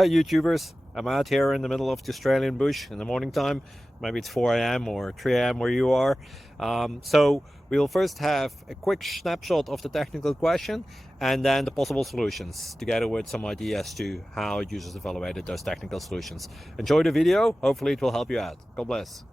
Hi YouTubers, I'm out here in the middle of the Australian bush in the morning time. Maybe it's 4 a.m. or 3 a.m. where you are. So we'll first have a quick snapshot of the technical question and then the possible solutions, together with some ideas to how users evaluated those technical solutions. Enjoy the video, hopefully it will help you out. God bless.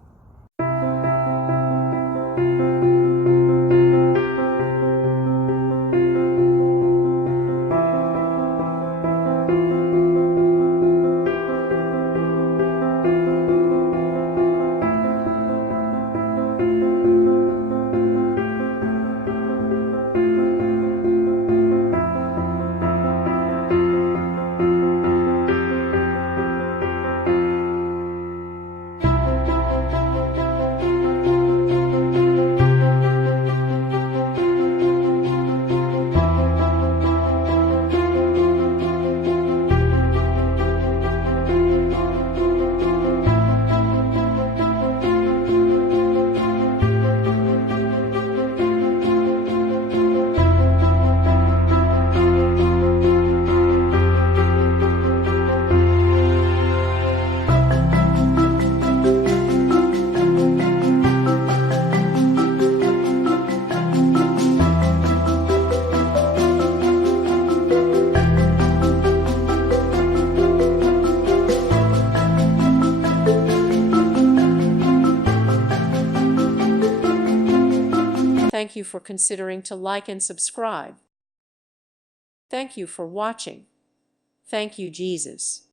Thank you for considering to like and subscribe. Thank you for watching. Thank you, Jesus.